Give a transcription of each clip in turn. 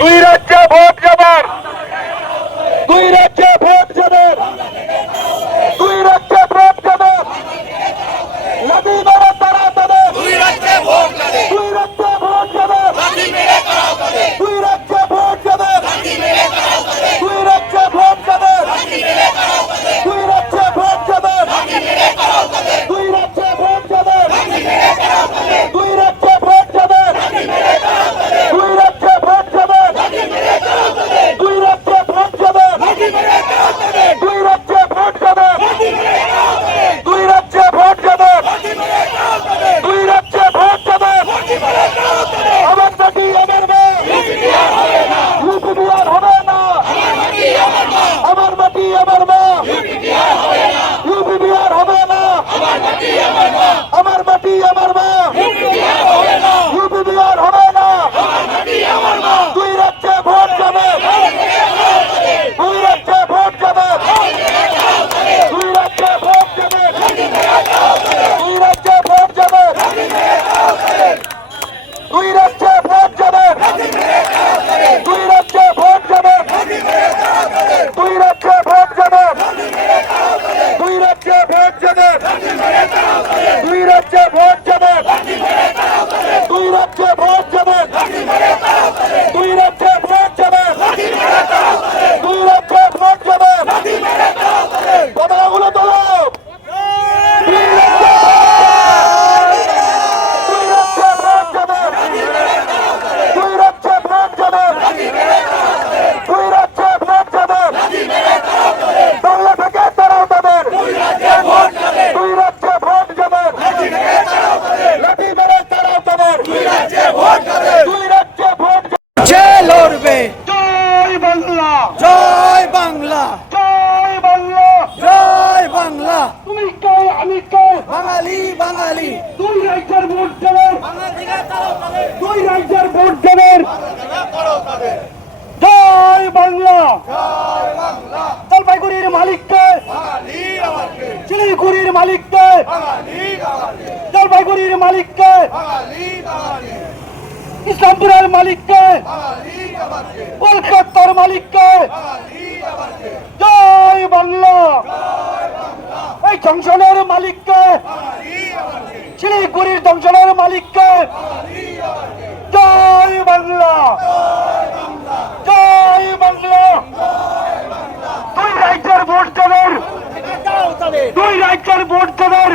দুই রাজ্যে ভোট যাবার, দুই রাজ্যে ভোট যাবার, দুই রাজ্যে ভোট যাবার, লাঠি মেরে তারা তাদের, দুই রাজ্যে ভোট যাবে, দুই রাজ্যে ভোট যাবে, দুই রাজ্যে ভোট যাবে, দুই রাজ্যে ভোট যাবে, দুই রাজ্যে ভোট যাবে, দুই রাজ্যে ভোট যাবে, দুই রাজ্যে ভোট যাবে, দুই রাজ্যে ভোট যাবে, দুই রাজ্যে ভোট যাবে, দুই রাজ্যে ভোট যাবে, দুই রাজ্যে ভোট যাবে, দুই রাজ্যে ভোট যাবে, আমার মাটি আমার মা, ইউপি বিহার হবে না, আমার মাটি আমার মা, ইউপি বিহার হবে না, আমার মাটি আমার মা, ইউপি বিহার হবে না, দুই রাজ্যে ভোট যাবে, দুই রাজ্যে ভোট যাবে, দুই রাজ্যে ভোট যাবে, দুই রাজ্যে ভোট যাবে, দুই রাজ্যে ভোট যাবে, দুই রাজ্যে ভোট যাবে, দুই রাজ্যে ভোট যাবে, দুই রাজ্যে ভোট যাবে, দুই রাজ্যে ভোট যাবে, দুই রাজ্যে ভোট যাবে, দুই রাজ্যে ভোট যাবে, দুই রাজ্যে ভোট যাবে, পতাকাগুলো তোলো, দুই রাজ্যে ভোট যাবে, দুই রাজ্যে ভোট যাবে, দুই রাজ্যে ভোট যাবে, বাংলা থেকে তারাও তাদের, দুই রাজ্যে ভোট যাবে, লাঠি মেরে তারাও তাদের, দুই রাজ্যে ভোট যাবে, লড়বে। জয় বাংলা, জয় বাংলা, জয় বাংলা, জয় বাংলা, তুমি কে আমি কে, বাঙালি বাঙালি, দুই রাজ্যের ভোট দেবে, দুই রাজ্যের ভোট দেবে, জয় বাংলা, জলপাইগুড়ির মালিককে, শিলিগুড়ির মালিককে, জলপাইগুড়ির মালিককে, ইসলামপুরের মালিককে, কলকাতার মালিককে, জয় বাংলা, এই জংশনের মালিককে, শিলিগুড়ির জংশনের মালিককে, জয় বাংলা, জয় বাংলা, দুই রাজ্যের ভোট দেবেন, দুই রাজ্যের ভোট দেবেন,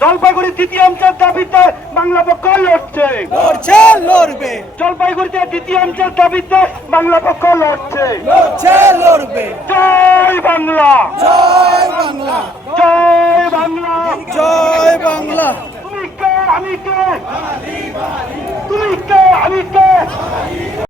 জলপাইগুড়ি তৃতীয়াংশের দাবিতে বাংলা পক্ষ লড়ছে, লড়ছে লড়বে, জলপাইগুড়িতে দ্বিতীয়াংশের দাবিতে বাংলা পক্ষ লড়ছে, লড়ছে লড়বে, জয় বাংলা, জয় বাংলা, জয় বাংলা, জয় বাংলা। তুমি কে আমি কে, তুমি কে আমি কে।